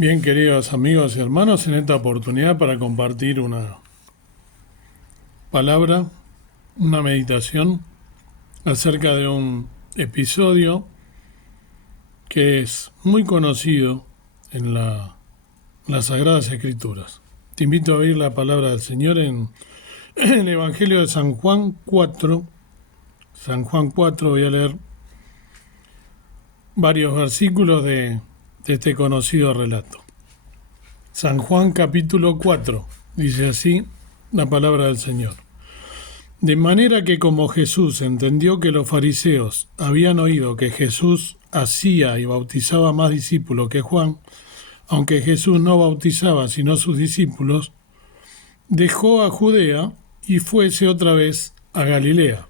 Bien, queridos amigos y hermanos, en esta oportunidad para compartir una palabra, una meditación acerca de un episodio que es muy conocido en las Sagradas Escrituras. Te invito a oír la palabra del Señor en el Evangelio de San Juan 4. San Juan 4, voy a leer varios versículos de este conocido relato. San Juan capítulo 4, dice así la palabra del Señor. De manera que como Jesús entendió que los fariseos habían oído que Jesús hacía y bautizaba más discípulos que Juan, aunque Jesús no bautizaba sino sus discípulos, dejó a Judea y fuese otra vez a Galilea.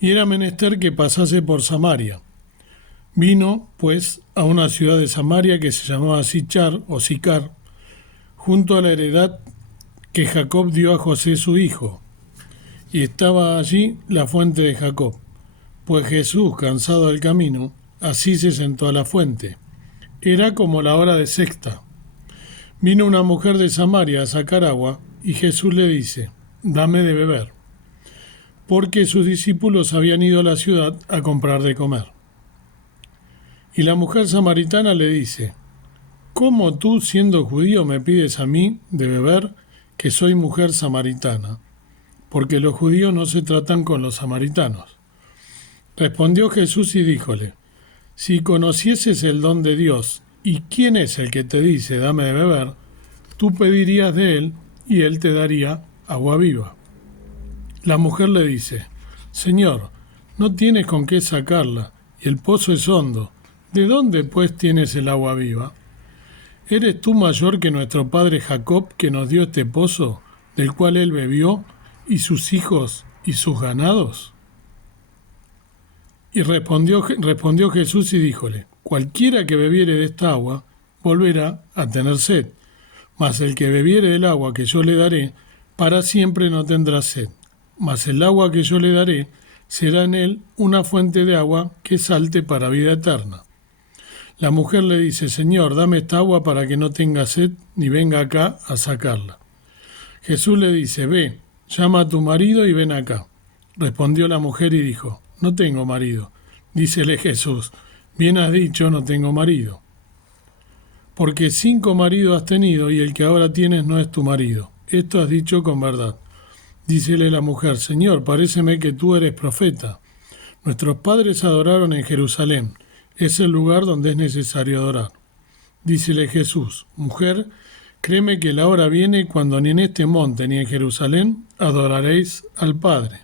Y era menester que pasase por Samaria. Vino, pues, a una ciudad de Samaria que se llamaba Sichar o Sicar, junto a la heredad que Jacob dio a José su hijo, y estaba allí la fuente de Jacob. Pues Jesús, cansado del camino, así se sentó a la fuente. Era como la hora de sexta. Vino una mujer de Samaria a sacar agua, y Jesús le dice, dame de beber, porque sus discípulos habían ido a la ciudad a comprar de comer. Y la mujer samaritana le dice, ¿cómo tú, siendo judío, me pides a mí de beber, que soy mujer samaritana? Porque los judíos no se tratan con los samaritanos. Respondió Jesús y díjole, si conocieses el don de Dios, y quién es el que te dice, dame de beber, tú pedirías de él, y él te daría agua viva. La mujer le dice, Señor, no tienes con qué sacarla, y el pozo es hondo. ¿De dónde, pues, tienes el agua viva? ¿Eres tú mayor que nuestro padre Jacob, que nos dio este pozo, del cual él bebió, y sus hijos y sus ganados? Y respondió Jesús y díjole, cualquiera que bebiere de esta agua, volverá a tener sed, mas el que bebiere del agua que yo le daré, para siempre no tendrá sed, mas el agua que yo le daré, será en él una fuente de agua que salte para vida eterna. La mujer le dice, Señor, dame esta agua para que no tenga sed, ni venga acá a sacarla. Jesús le dice, ve, llama a tu marido y ven acá. Respondió la mujer y dijo, no tengo marido. Dícele Jesús, bien has dicho, no tengo marido. Porque 5 maridos has tenido y el que ahora tienes no es tu marido. Esto has dicho con verdad. Dícele la mujer, Señor, paréceme que tú eres profeta. Nuestros padres adoraron en Jerusalén. Es el lugar donde es necesario adorar. Dícele Jesús, mujer, créeme que la hora viene cuando ni en este monte ni en Jerusalén adoraréis al Padre.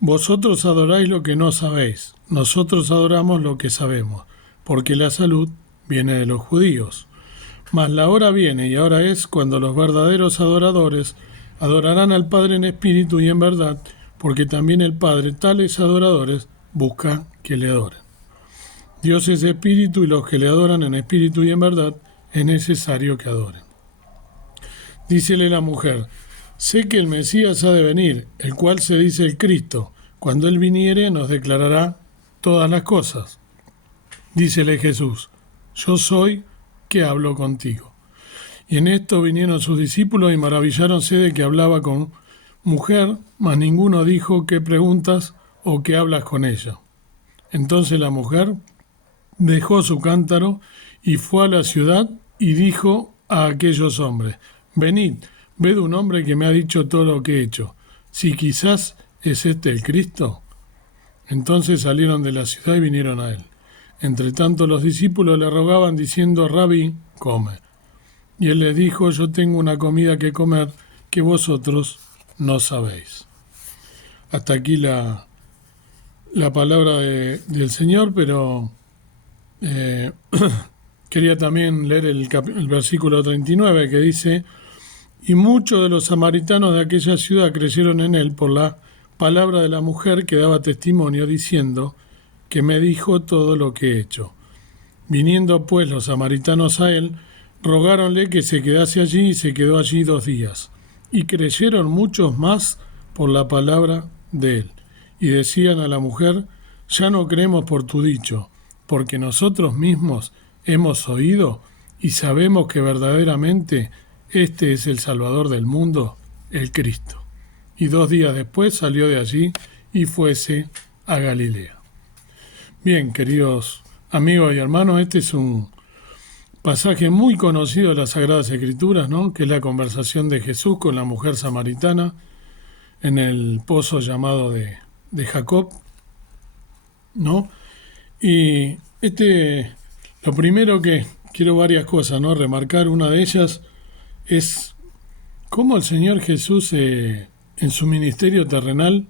Vosotros adoráis lo que no sabéis, nosotros adoramos lo que sabemos, porque la salud viene de los judíos. Mas la hora viene y ahora es cuando los verdaderos adoradores adorarán al Padre en espíritu y en verdad, porque también el Padre tales adoradores busca que le adoren. Dios es espíritu y los que le adoran en espíritu y en verdad es necesario que adoren. Dícele la mujer, sé que el Mesías ha de venir, el cual se dice el Cristo. Cuando él viniere nos declarará todas las cosas. Dícele Jesús, yo soy que hablo contigo. Y en esto vinieron sus discípulos y maravilláronse de que hablaba con mujer, mas ninguno dijo qué preguntas o qué hablas con ella. Entonces la mujer dejó su cántaro y fue a la ciudad y dijo a aquellos hombres, venid, ved un hombre que me ha dicho todo lo que he hecho. Si quizás es este el Cristo. Entonces salieron de la ciudad y vinieron a él. Entre tanto los discípulos le rogaban diciendo, Rabí, come. Y él les dijo, yo tengo una comida que comer que vosotros no sabéis. Hasta aquí la palabra del Señor, pero quería también leer el versículo 39 que dice, y muchos de los samaritanos de aquella ciudad creyeron en él por la palabra de la mujer que daba testimonio diciendo que me dijo todo lo que he hecho. Viniendo pues los samaritanos a él, rogáronle que se quedase allí y se quedó allí 2 días. Y creyeron muchos más por la palabra de él. Y decían a la mujer, ya no creemos por tu dicho, porque nosotros mismos hemos oído y sabemos que verdaderamente este es el Salvador del mundo, el Cristo. Y 2 días después salió de allí y fuese a Galilea. Bien, queridos amigos y hermanos, este es un pasaje muy conocido de las Sagradas Escrituras, ¿no? Que es la conversación de Jesús con la mujer samaritana en el pozo llamado de Jacob, ¿no? Y lo primero que quiero varias cosas, ¿no? Remarcar una de ellas es cómo el Señor Jesús en su ministerio terrenal,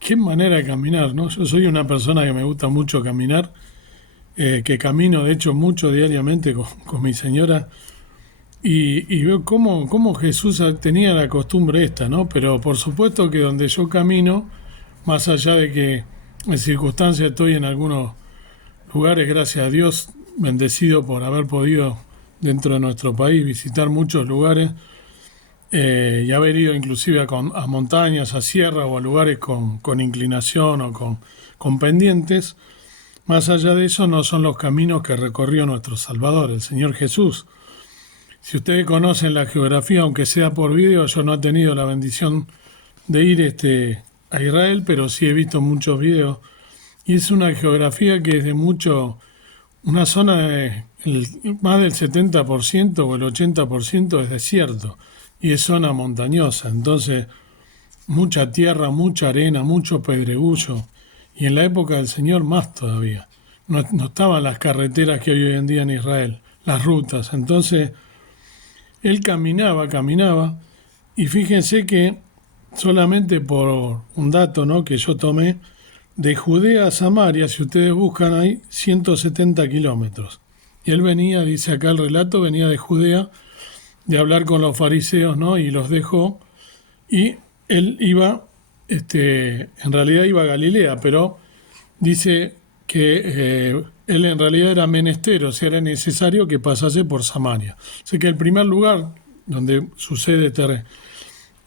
qué manera de caminar, ¿no? Yo soy una persona que me gusta mucho caminar, que camino de hecho mucho diariamente con mi señora y veo cómo Jesús tenía la costumbre esta, ¿no? Pero por supuesto que donde yo camino, más allá de que en circunstancias estoy en algunos lugares, gracias a Dios, bendecido por haber podido dentro de nuestro país visitar muchos lugares y haber ido inclusive a montañas, a sierras o a lugares con inclinación o con pendientes. Más allá de eso no son los caminos que recorrió nuestro Salvador, el Señor Jesús. Si ustedes conocen la geografía, aunque sea por video, yo no he tenido la bendición de ir a Israel, pero sí he visto muchos videos. Y es una geografía que es de una zona más del 70% o el 80% es desierto y es zona montañosa. Entonces, mucha tierra, mucha arena, mucho pedregullo. Y en la época del Señor más todavía. No estaban las carreteras que hay hoy en día en Israel, las rutas. Entonces, él caminaba, y fíjense que solamente por un dato, ¿no?, que yo tomé, de Judea a Samaria, si ustedes buscan ahí, 170 kilómetros. Y él venía, dice acá el relato, venía de Judea, de hablar con los fariseos, ¿no?, y los dejó, y él iba, en realidad iba a Galilea, pero dice que él en realidad era menester, o sea, era necesario que pasase por Samaria. O sea que el primer lugar donde sucede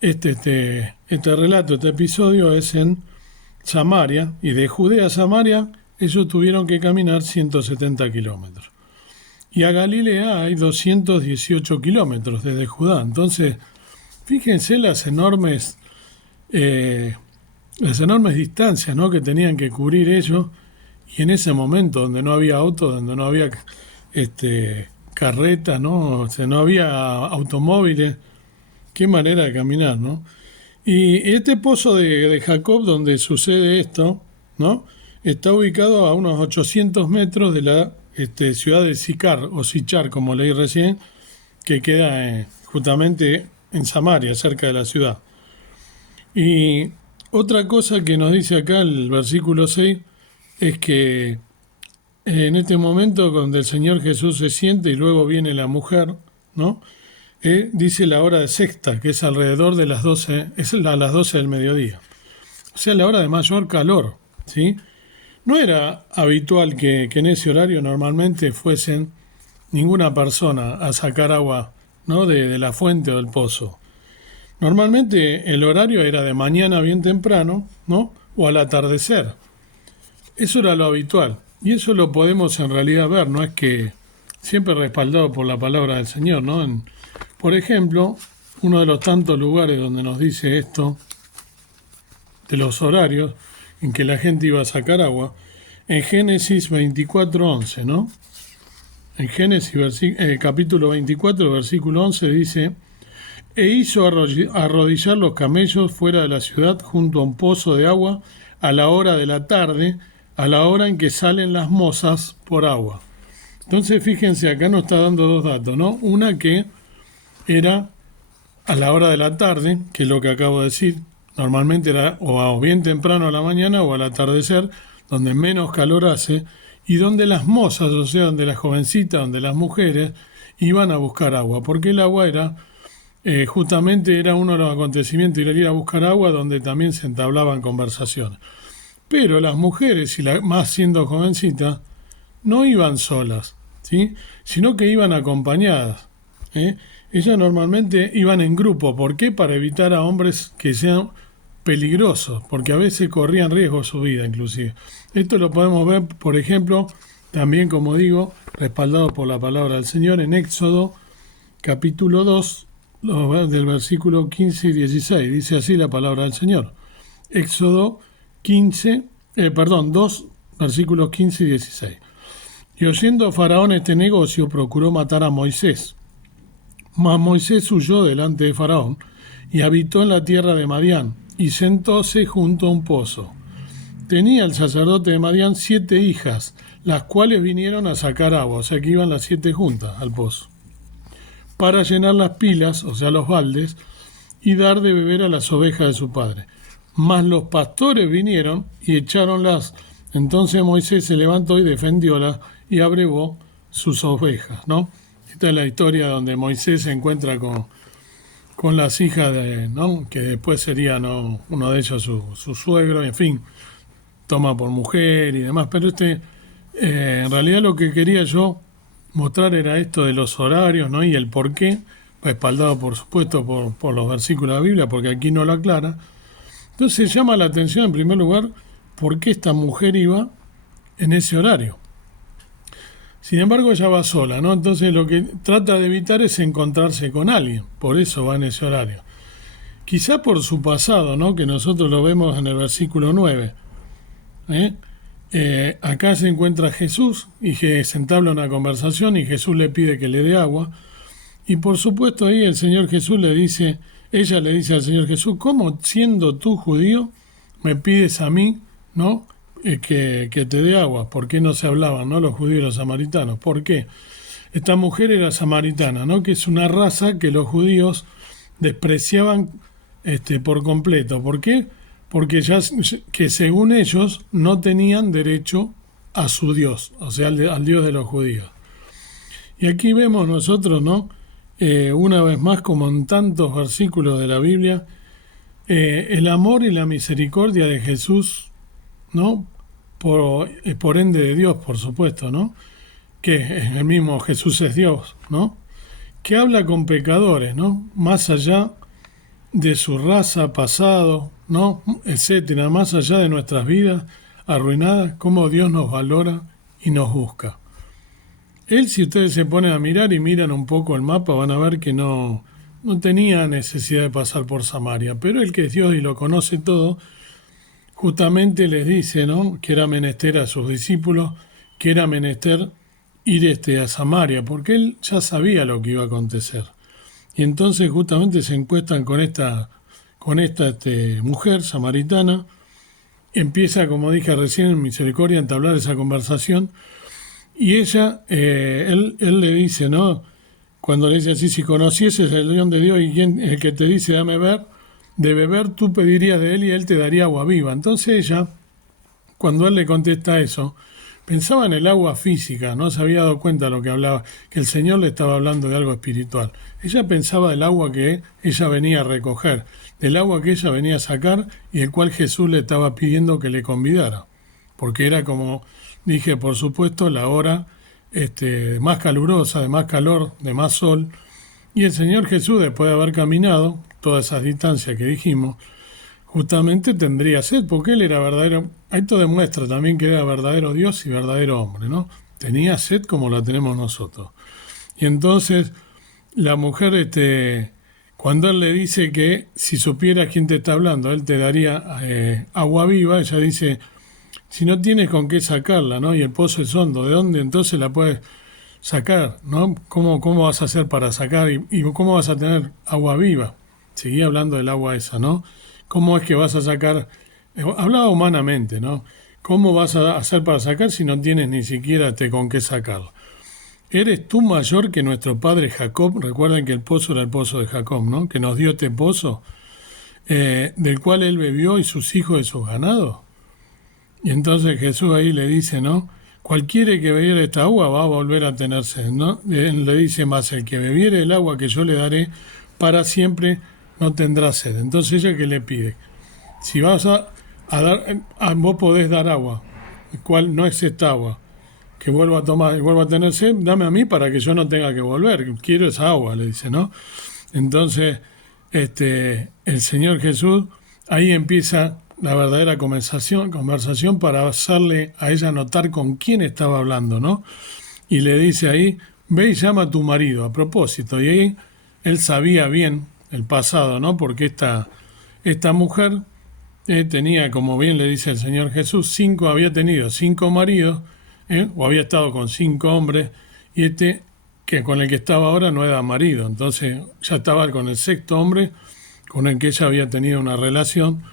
este relato, este episodio, es en Samaria, y de Judea a Samaria ellos tuvieron que caminar 170 kilómetros. Y a Galilea hay 218 kilómetros desde Judá. Entonces, fíjense las enormes distancias, ¿no?, que tenían que cubrir ellos, y en ese momento donde no había auto, donde no había carretas, ¿no?, o sea, no había automóviles, qué manera de caminar, ¿no? Y este pozo de Jacob, donde sucede esto, ¿no?, está ubicado a unos 800 metros de la ciudad de Sicar, o Sichar, como leí recién, que queda justamente en Samaria, cerca de la ciudad. Y otra cosa que nos dice acá el versículo 6 es que en este momento donde el Señor Jesús se siente y luego viene la mujer, ¿no?, dice la hora de sexta, que es alrededor de las 12, es a las 12 del mediodía. O sea, la hora de mayor calor, ¿sí? No era habitual que en ese horario normalmente fuesen ninguna persona a sacar agua, ¿no?, de la fuente o del pozo. Normalmente el horario era de mañana bien temprano, ¿no?, o al atardecer. Eso era lo habitual. Y eso lo podemos en realidad ver, no es que siempre respaldado por la palabra del Señor, ¿no? Por ejemplo, uno de los tantos lugares donde nos dice esto, de los horarios en que la gente iba a sacar agua, en Génesis 24:11, ¿no? En Génesis capítulo 24, versículo 11 dice: e hizo arrodillar los camellos fuera de la ciudad junto a un pozo de agua a la hora de la tarde, a la hora en que salen las mozas por agua. Entonces fíjense, acá nos está dando dos datos, ¿no? Una que era a la hora de la tarde, que es lo que acabo de decir, normalmente era o bien temprano a la mañana o al atardecer, donde menos calor hace, y donde las mozas, o sea, donde las jovencitas, donde las mujeres, iban a buscar agua, porque el agua era, justamente era uno de los acontecimientos, ir a buscar agua, donde también se entablaban conversaciones. Pero las mujeres, y más siendo jovencitas, no iban solas, ¿sí?, sino que iban acompañadas. Ellas normalmente iban en grupo. ¿Por qué? Para evitar a hombres que sean peligrosos, porque a veces corrían riesgo su vida inclusive. Esto lo podemos ver, por ejemplo, también, como digo, respaldado por la palabra del Señor en Éxodo capítulo 2, del versículo 15 y 16. Dice así la palabra del Señor. Éxodo 2, versículos 15 y 16. Y oyendo Faraón este negocio, procuró matar a Moisés. Mas Moisés huyó delante de Faraón y habitó en la tierra de Madián, y sentóse junto a un pozo. Tenía el sacerdote de Madián 7 hijas, las cuales vinieron a sacar agua, o sea que iban las 7 juntas al pozo, para llenar las pilas, o sea los baldes, y dar de beber a las ovejas de su padre. Mas los pastores vinieron y echáronlas. Entonces Moisés se levantó y defendiólas y abrevó sus ovejas, ¿no? Esta es la historia donde Moisés se encuentra con las hijas de, ¿no? Que después sería, ¿no? Uno de ellos su suegro, en fin, toma por mujer y demás. Pero en realidad lo que quería yo mostrar era esto de los horarios, ¿no? Y el por qué, respaldado por supuesto por los versículos de la Biblia, porque aquí no lo aclara. Entonces llama la atención en primer lugar por qué esta mujer iba en ese horario. Sin embargo, ella va sola, ¿no? Entonces lo que trata de evitar es encontrarse con alguien, por eso va en ese horario. Quizá por su pasado, ¿no? Que nosotros lo vemos en el versículo 9. Acá se encuentra Jesús y que se entabla una conversación y Jesús le pide que le dé agua. Y por supuesto ahí el Señor Jesús ella le dice al Señor Jesús, ¿cómo siendo tú judío me pides a mí, ¿no? Que te dé agua? ¿Por qué no se hablaban, ¿no? Los judíos y los samaritanos. ¿Por qué? Esta mujer era samaritana, ¿no? Que es una raza que los judíos despreciaban por completo. ¿Por qué? Porque que según ellos no tenían derecho a su Dios, o sea, al Dios de los judíos. Y aquí vemos nosotros, ¿no? Una vez más, como en tantos versículos de la Biblia, el amor y la misericordia de Jesús, ¿no? Por ende de Dios, por supuesto, ¿no? Que el mismo Jesús es Dios, ¿no? Que habla con pecadores, ¿no? Más allá de su raza, pasado, ¿no? Etcétera, más allá de nuestras vidas arruinadas, cómo Dios nos valora y nos busca. Él, si ustedes se ponen a mirar y miran un poco el mapa, van a ver que no tenía necesidad de pasar por Samaria, pero él que es Dios y lo conoce todo, justamente les dice, ¿no? Que era menester a sus discípulos, que era menester ir a Samaria, porque él ya sabía lo que iba a acontecer. Y entonces justamente se encuentran con esta mujer samaritana, empieza, como dije recién, en misericordia a entablar esa conversación, y ella, él le dice, ¿no? Cuando le dice así, si conocieses el don de Dios y el que te dice dame de beber, tú pedirías de él y él te daría agua viva. Entonces ella, cuando él le contesta eso, pensaba en el agua física, no se había dado cuenta de lo que hablaba, que el Señor le estaba hablando de algo espiritual. Ella pensaba del agua que ella venía a recoger, del agua que ella venía a sacar y el cual Jesús le estaba pidiendo que le convidara, porque era, como dije, por supuesto, la hora más calurosa, de más calor, de más sol, y el Señor Jesús, después de haber caminado todas esas distancias que dijimos, justamente tendría sed, porque él era verdadero. Esto demuestra también que era verdadero Dios y verdadero hombre, ¿no? Tenía sed como la tenemos nosotros. Y entonces la mujer, cuando él le dice que si supieras quién te está hablando, él te daría agua viva, ella dice, si no tienes con qué sacarla, ¿no? Y el pozo es hondo, ¿de dónde entonces la puedes sacar, ¿no? ¿Cómo vas a hacer para sacar y cómo vas a tener agua viva? Seguía hablando del agua esa, ¿no? ¿Cómo es que vas a sacar? Hablaba humanamente, ¿no? ¿Cómo vas a hacer para sacar si no tienes ni siquiera con qué sacarlo? ¿Eres tú mayor que nuestro padre Jacob? Recuerden que el pozo era el pozo de Jacob, ¿no? Que nos dio este pozo, del cual él bebió y sus hijos de sus ganados. Y entonces Jesús ahí le dice, ¿no? Cualquiera que bebiere esta agua va a volver a tener sed, ¿no? Él le dice más, el que bebiere el agua que yo le daré para siempre no tendrá sed. Entonces ella, ¿qué le pide? Si vas a dar, vos podés dar agua, el cual no es esta agua, que vuelva a tomar y vuelva a tener sed, dame a mí para que yo no tenga que volver, quiero esa agua, le dice, ¿no? Entonces, el Señor Jesús ahí empieza la verdadera conversación para hacerle a ella notar con quién estaba hablando, ¿no? Y le dice ahí, ve y llama a tu marido, a propósito. Y ahí él sabía bien el pasado, ¿no? Porque esta mujer tenía, como bien le dice el Señor Jesús, había tenido 5 maridos, o había estado con 5 hombres, y que con el que estaba ahora no era marido. Entonces ya estaba con el sexto hombre con el que ella había tenido una relación.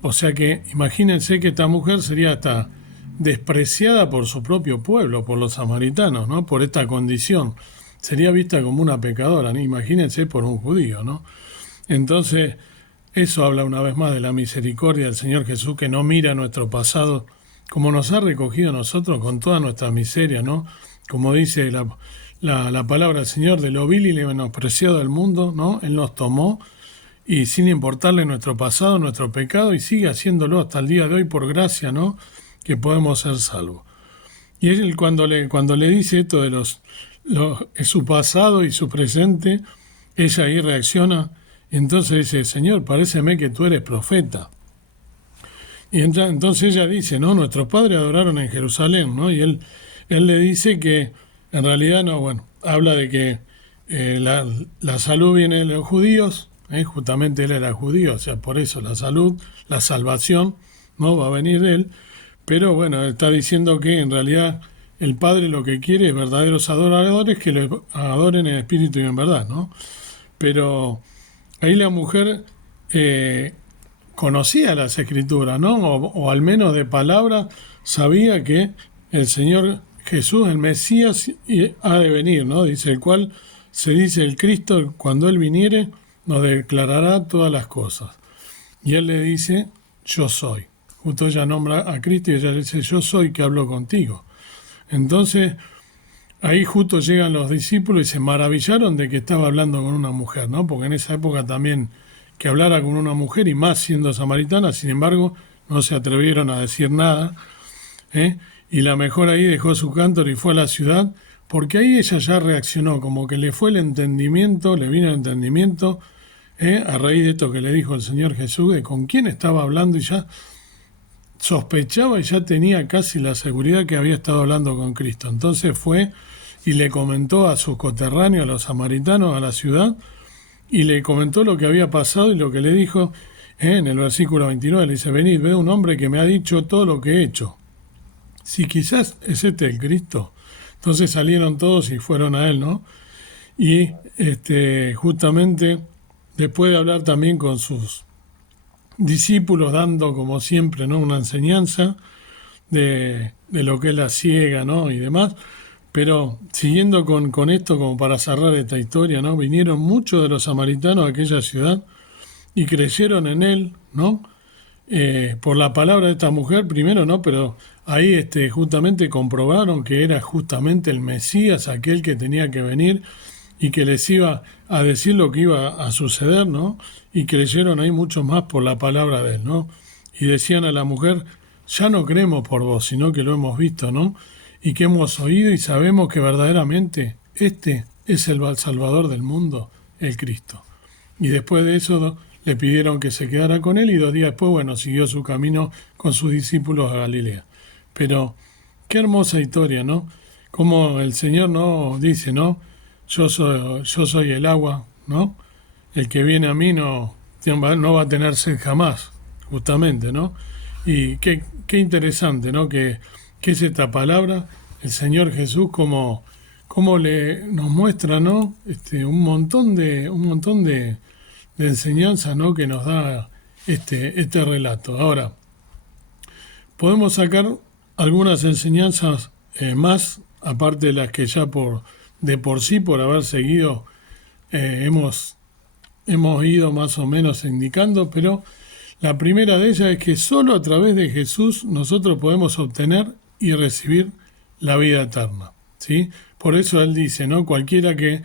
O sea que imagínense que esta mujer sería hasta despreciada por su propio pueblo, por los samaritanos, ¿no? Por esta condición. Sería vista como una pecadora, ¿no? Imagínense por un judío, ¿no? Entonces, eso habla una vez más de la misericordia del Señor Jesús, que no mira nuestro pasado, como nos ha recogido a nosotros con toda nuestra miseria, ¿no? Como dice la palabra del Señor, de lo vil y menospreciado del mundo, ¿no? Él nos tomó y sin importarle nuestro pasado, nuestro pecado, y sigue haciéndolo hasta el día de hoy por gracia, ¿no? Que podemos ser salvos. Y él cuando le dice esto de su pasado y su presente, ella ahí reacciona y entonces dice, Señor, paréceme que tú eres profeta. Y entonces ella dice, no, nuestros padres adoraron en Jerusalén, ¿no? Y él le dice que en realidad no, bueno, habla de que la salud viene de los judíos, justamente él era judío, o sea, por eso la salud, la salvación, no va a venir de él, pero bueno, está diciendo que en realidad el Padre lo que quiere es verdaderos adoradores que lo adoren en espíritu y en verdad, ¿no? Pero ahí la mujer conocía las escrituras, ¿no? O al menos de palabra sabía que el Señor Jesús, el Mesías, ha de venir, ¿no? Dice, el cual se dice el Cristo, cuando Él viniere, nos declarará todas las cosas. Y Él le dice, yo soy. Justo ella nombra a Cristo y ella le dice, yo soy que hablo contigo. Entonces, ahí justo llegan los discípulos y se maravillaron de que estaba hablando con una mujer, ¿no? Porque en esa época también que hablara con una mujer, y más siendo samaritana, sin embargo, no se atrevieron a decir nada, ¿eh? Y la mejor ahí dejó su cántaro y fue a la ciudad, porque ahí ella ya reaccionó, como que le fue el entendimiento, le vino el entendimiento, a raíz de esto que le dijo el Señor Jesús, de con quién estaba hablando, y ya sospechaba y ya tenía casi la seguridad que había estado hablando con Cristo. Entonces fue y le comentó a sus coterráneos, a los samaritanos, a la ciudad, y le comentó lo que había pasado y lo que le dijo en el versículo 29. Le dice, venid, ve un hombre que me ha dicho todo lo que he hecho. Si quizás es este el Cristo. Entonces salieron todos y fueron a él, ¿no? Y justamente después de hablar también con sus discípulos, dando como siempre, ¿no?, una enseñanza de lo que es la ciega, ¿no?, y demás. Pero siguiendo con esto, como para cerrar esta historia, ¿no?, vinieron muchos de los samaritanos a aquella ciudad y creyeron en él, ¿no? Por la palabra de esta mujer primero, ¿no? Pero ahí justamente comprobaron que era justamente el Mesías, aquel que tenía que venir y que les iba a decir lo que iba a suceder, ¿no? Y creyeron ahí mucho más por la palabra de él, ¿no? Y decían a la mujer, ya no creemos por vos, sino que lo hemos visto, ¿no? Y que hemos oído y sabemos que verdaderamente este es el Salvador del mundo, el Cristo. Y después de eso le pidieron que se quedara con él y 2 días después, bueno, siguió su camino con sus discípulos a Galilea. Pero qué hermosa historia, ¿no? Como el Señor no dice, ¿no? Yo soy el agua, ¿no? El que viene a mí no va a tener sed jamás, justamente, ¿no? Y qué interesante, ¿no? Que es esta palabra, el Señor Jesús como nos muestra, ¿no? Un montón de enseñanzas, ¿no?, que nos da este relato. Ahora, podemos sacar algunas enseñanzas más, aparte de las que ya de por sí, por haber seguido, hemos ido más o menos indicando, pero la primera de ellas es que solo a través de Jesús nosotros podemos obtener y recibir la vida eterna, ¿sí? Por eso él dice, ¿no? Cualquiera que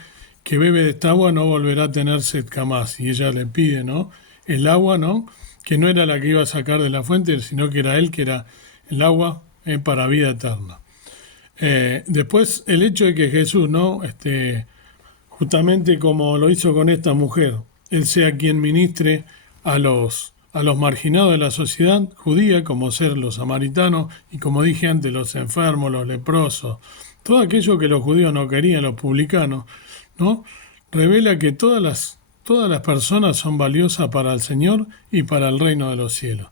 bebe de esta agua no volverá a tener sed jamás. Y ella le pide, ¿no?, el agua, ¿no?, que no era la que iba a sacar de la fuente, sino que era él, que era el agua para vida eterna. Después, el hecho de que Jesús, ¿no?, justamente como lo hizo con esta mujer, él sea quien ministre a los a los marginados de la sociedad judía, como ser los samaritanos y, como dije antes, los enfermos, los leprosos, todo aquello que los judíos no querían, los publicanos, ¿no? Revela que todas las personas son valiosas para el Señor y para el reino de los cielos.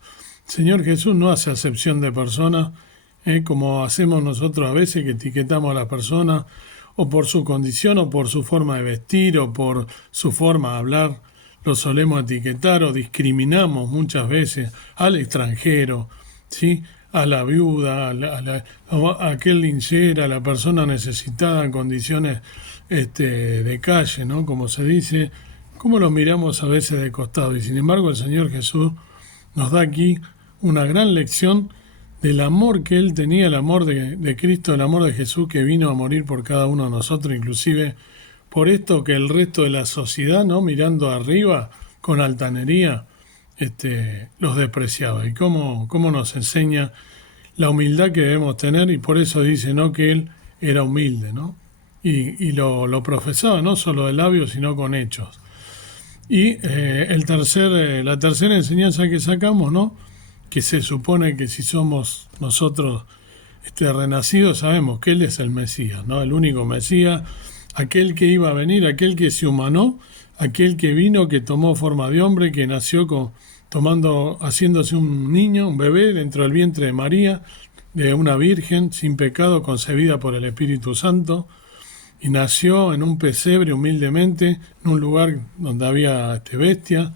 El Señor Jesús no hace acepción de personas, como hacemos nosotros a veces, que etiquetamos a las personas o por su condición o por su forma de vestir o por su forma de hablar. Lo solemos etiquetar o discriminamos muchas veces al extranjero, ¿sí? A la viuda, a aquel linchera, a la persona necesitada en condiciones de calle, ¿no? Como se dice, como los miramos a veces de costado. Y sin embargo el Señor Jesús nos da aquí una gran lección del amor que Él tenía, el amor de Cristo, el amor de Jesús que vino a morir por cada uno de nosotros, inclusive por esto que el resto de la sociedad, ¿no? Mirando arriba con altanería, los despreciaba. Y cómo nos enseña la humildad que debemos tener, y por eso dice, ¿no?, que Él era humilde, ¿no? Y lo profesaba no solo de labios, sino con hechos. Y la tercera enseñanza que sacamos, ¿no?, que se supone que si somos nosotros renacidos, sabemos que Él es el Mesías, ¿no?, el único Mesías, aquel que iba a venir, aquel que se humanó, aquel que vino, que tomó forma de hombre, que nació haciéndose un niño, un bebé dentro del vientre de María, de una virgen sin pecado, concebida por el Espíritu Santo, y nació en un pesebre humildemente, en un lugar donde había bestias.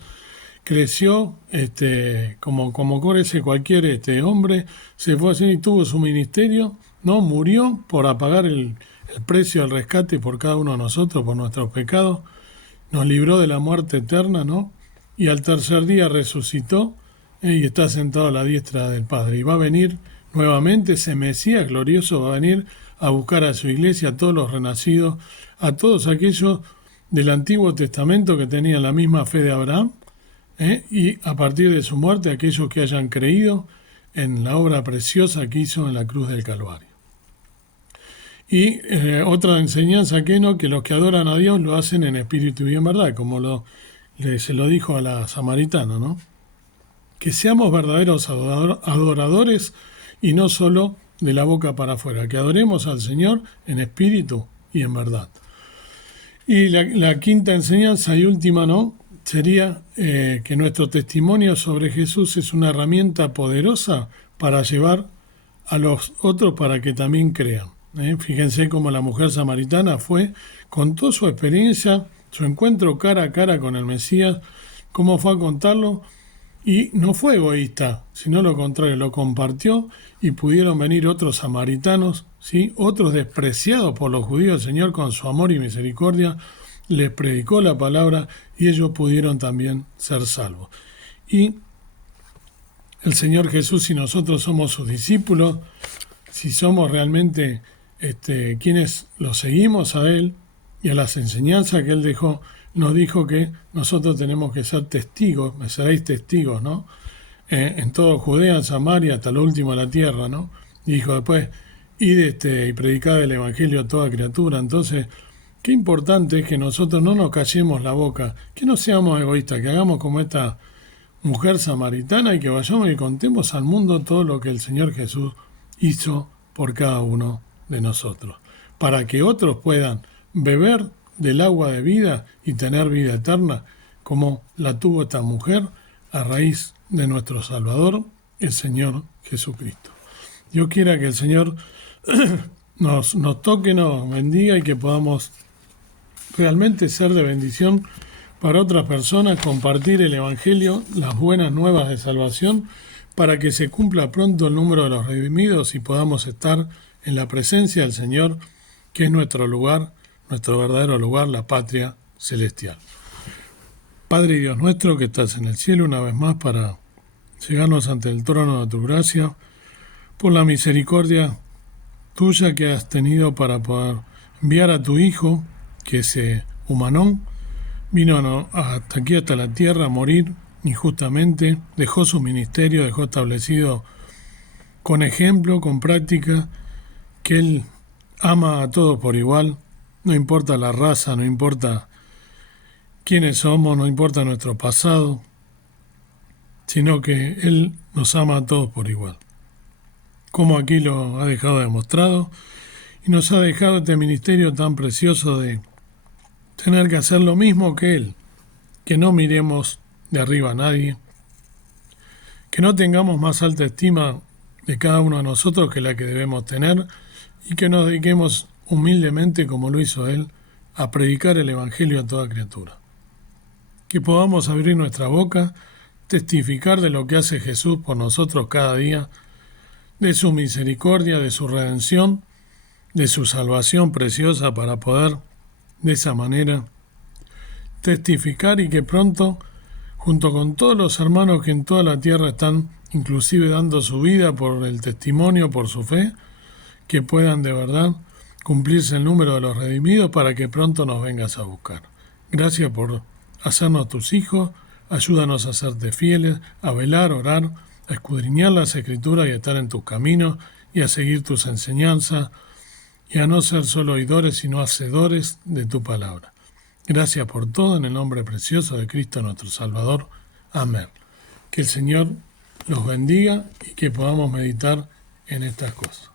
Creció como crece cualquier hombre, se fue así y tuvo su ministerio, ¿no? Murió por pagar el precio del rescate por cada uno de nosotros, por nuestros pecados, nos libró de la muerte eterna, ¿no? Y al tercer día resucitó y está sentado a la diestra del Padre. Y va a venir nuevamente, ese Mesías glorioso va a venir a buscar a su iglesia, a todos los renacidos, a todos aquellos del Antiguo Testamento que tenían la misma fe de Abraham, y a partir de su muerte aquellos que hayan creído en la obra preciosa que hizo en la cruz del Calvario. Y otra enseñanza que los que adoran a Dios lo hacen en espíritu y en verdad, como se lo dijo a la samaritana, ¿no? Que seamos verdaderos adoradores y no solo de la boca para afuera, que adoremos al Señor en espíritu y en verdad. Y la quinta enseñanza y última, ¿no?, sería que nuestro testimonio sobre Jesús es una herramienta poderosa para llevar a los otros para que también crean. Fíjense cómo la mujer samaritana contó su experiencia, su encuentro cara a cara con el Mesías, cómo fue a contarlo, y no fue egoísta, sino lo contrario, lo compartió, y pudieron venir otros samaritanos, ¿sí?, otros despreciados por los judíos. El Señor, con su amor y misericordia, les predicó la palabra y ellos pudieron también ser salvos. Y el Señor Jesús, si nosotros somos sus discípulos, si somos realmente quienes lo seguimos a Él y a las enseñanzas que Él dejó, nos dijo que nosotros tenemos que ser testigos, me seréis testigos, ¿no?, en todo Judea, en Samaria, hasta lo último de la tierra, ¿no? Y dijo después, id y predicad el Evangelio a toda criatura. Entonces, qué importante es que nosotros no nos callemos la boca, que no seamos egoístas, que hagamos como esta mujer samaritana y que vayamos y contemos al mundo todo lo que el Señor Jesús hizo por cada uno de nosotros, para que otros puedan beber del agua de vida y tener vida eterna, como la tuvo esta mujer a raíz de nuestro Salvador, el Señor Jesucristo. Dios quiera que el Señor nos toque, nos bendiga y que podamos realmente ser de bendición para otras personas, compartir el Evangelio, las buenas nuevas de salvación, para que se cumpla pronto el número de los redimidos y podamos estar en la presencia del Señor, que es nuestro lugar, nuestro verdadero lugar, la patria celestial. Padre y Dios nuestro que estás en el cielo, una vez más para llegarnos ante el trono de tu gracia, por la misericordia tuya que has tenido para poder enviar a tu Hijo, que se humanó, vino hasta aquí, hasta la tierra, a morir injustamente, dejó su ministerio, dejó establecido con ejemplo, con práctica, que Él ama a todos por igual, no importa la raza, no importa quiénes somos, no importa nuestro pasado, sino que Él nos ama a todos por igual. Como aquí lo ha dejado demostrado, y nos ha dejado este ministerio tan precioso de tener que hacer lo mismo que Él, que no miremos de arriba a nadie, que no tengamos más alta estima de cada uno de nosotros que la que debemos tener, y que nos dediquemos humildemente, como lo hizo Él, a predicar el Evangelio a toda criatura. Que podamos abrir nuestra boca, testificar de lo que hace Jesús por nosotros cada día, de su misericordia, de su redención, de su salvación preciosa, para poder de esa manera testificar, y que pronto, junto con todos los hermanos que en toda la tierra están inclusive dando su vida por el testimonio, por su fe, que puedan de verdad cumplirse el número de los redimidos, para que pronto nos vengas a buscar. Gracias por hacernos tus hijos, ayúdanos a serte fieles, a velar, orar, a escudriñar las Escrituras y a estar en tus caminos y a seguir tus enseñanzas y a no ser solo oidores sino hacedores de tu palabra. Gracias por todo, en el nombre precioso de Cristo nuestro Salvador. Amén. Que el Señor los bendiga y que podamos meditar en estas cosas.